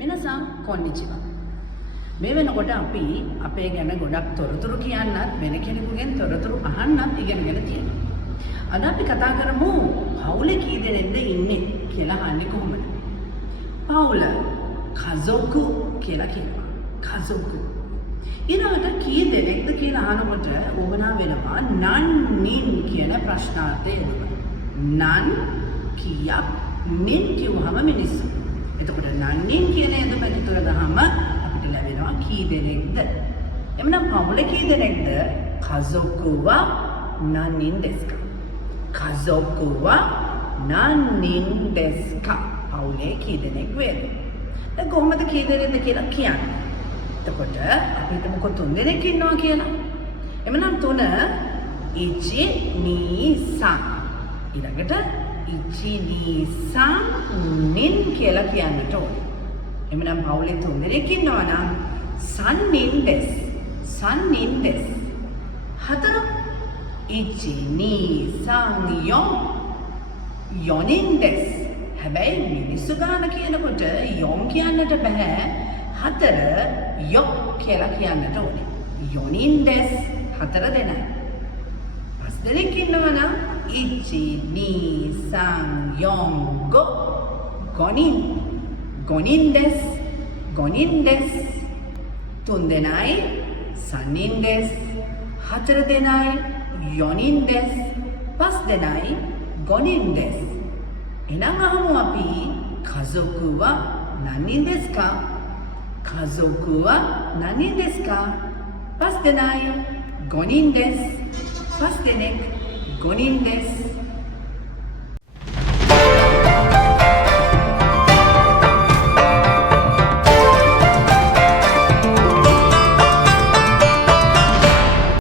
minasan konnichiwa. මේ වෙනකොට අපි අපේ ගැන ගොඩක් තොරතුරු කියන්නත් වෙන කෙනෙකුගෙන් තොරතුරු අහන්නත් ඉගෙනගෙන තියෙනවා. අද අපි කතා කරමු පවුලේ කී දෙනෙක්ද ඉන්නේ කියලා අහන්නේ කොහොමද? පවුල කසොකු කියලා කියනවා. කසොකු. ඊළඟට කී දෙනෙක්ද කියලා අහනකොට උවමනා වෙනවා නන් නින් කියන ප්‍රශ්නාර්ථය එනවා. නන් කීයක් නින් කියවහම මිනිස්සු. එතකොට නන් නින් කියන එක පැතිතුර දහම අපිට ලැබෙනවා කී දෙනෙක්ද? එමනම් පවුලේ කී දෙනෙක්ද? කසොකු wa nanin desu ka? කසොකු wa nanin desu ka? පවුලේ කී දෙනෙක් වේද? දැන් කොහොමද කී දෙනෙක්ද කියලා කියන්නේ? එතකොට අපි හිතමුකෝ 3 දෙනෙක් ඉන්නවා කියලා. එමනම් 3 ඉචි නීසා ඊළඟට ඉචි නීසා නින් කියලා කියන්නට ඕනේ. එමනම් පවුලේ 3 දෙනෙක් ඉන්නවා නම් සන් නින් දෙස් සන් නින් දෙස් 4 ඉචි නීසා යොන් යොනින් දෙස්. හැබැයි මිනිස්සු ගාන කියනකොට යොන් කියන්නට බෑ. 4 යොක් කියලා කියන්නට ඕනේ. යොනින් දෙස් 4 දෙනයි. 5 දෙනෙක් ඉන්නවා නම් ඉචි නීසන් යොන් ගො ගොනින් ගොනින් දෙස් ගොනින් දෙස්. 3 දෙනයි සනින් දෙස් 4 දෙනයි යොනින් දෙස් 5 දෙනයි ගොනින් දෙස්. එනම් අහමු අපි කසොකු wa nanin desu ka? කසොකු wa nanin desu ka? 5 දෙනයි ගොනින් දෙස් 5 දෙනෙක් ගොනින් දෙස්.